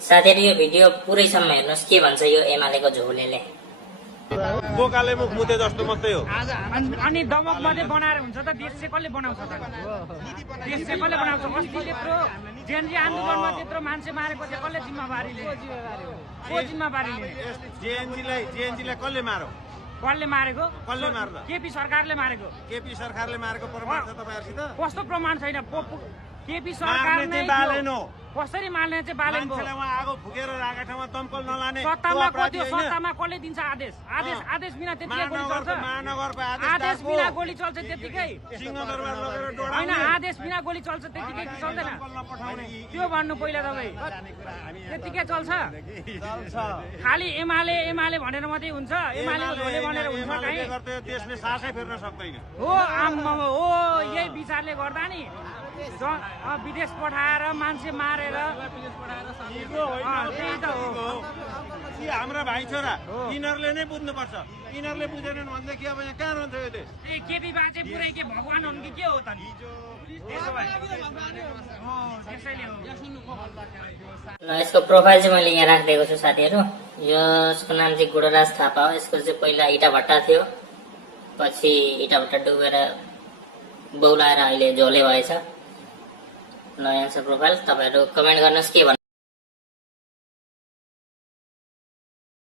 साथीहरु यो भिडियो पुरैसम्म हेर्नुस् के भन्छ यो एमालेको झोलेले। बोकाले मुख मुते जस्तो मात्रै हो। अनि दमक मात्रै बनाएर हुन्छ त देश चाहिँ कसले बनाउँछ त? देश चाहिँ कसले बनाउँछ? अस्ति त्यत्रो जेएनजी आन्दोलनमा त्यत्रो मान्छे मारेको थियो कसले जिम्मेवारी लिने? को जिम्मेवारी लिने? जेएनजीलाई कसले मार्यो? कसले मारेको? कसले मार्दा? केपी सरकारले मारेको। केपी सरकारले मारेको प्रमाण छ तपाईहरुसित? कस्तो प्रमाण छैन? केपी सरकारले बालेन हो। कसरी मार्ने चाहिँ बालेन भयो। मान्छेलाई उहाँ आगो फुकेर राखेको ठाउँमा दमकल नलाने सत्तामा को त्यो सत्तामा कसले दिन्छ आदेश? आदेश बिना त्यतिकै गोली चल्छ? महानगरको आदेश बिना गोली चल्छ त्यतिकै? सिंहदरबार लगेर डोडा हैन, आदेश बिना गोली चल्छ त्यतिकै कि चल्दैन? त्यो भन्नु पहिला तपाईँ। त्यतिकै चल्छ? खालि एमाले भनेर मात्रै हुन्छ? एमालेको झोले भनेर हुन्छ कहीँ? देशले सासै फेर्न सक्दैन। हो आम्मा हो, यही विचारले गर्दा नि विदेश पठाएर मान्छे मारेर त्यही त हो। हाम्रा भाइ छोरा यिनीहरूले नै बुझ्नुपर्छ। यिनीहरूले बुझेनन् भने के अब यहाँ कहाँ रहन्छ यो देश? केपी बा चाहिँ पुरै के भगवान हुन् कि के हो त नि? ल यसको प्रोफाइल चाहिँ मैले यहाँ राखिदिएको छु साथीहरु। यसको नाम चाहिँ गुणराज थापा हो। यसको चाहिँ पहिला इटाभट्टा थियो, पछि इटाभट्टा डुबेर बौलाएर अहिले झोले भएछ। नयाँ छ प्रोफाइल। तपाईहरु कमेन्ट गर्नुस् के भन्नु।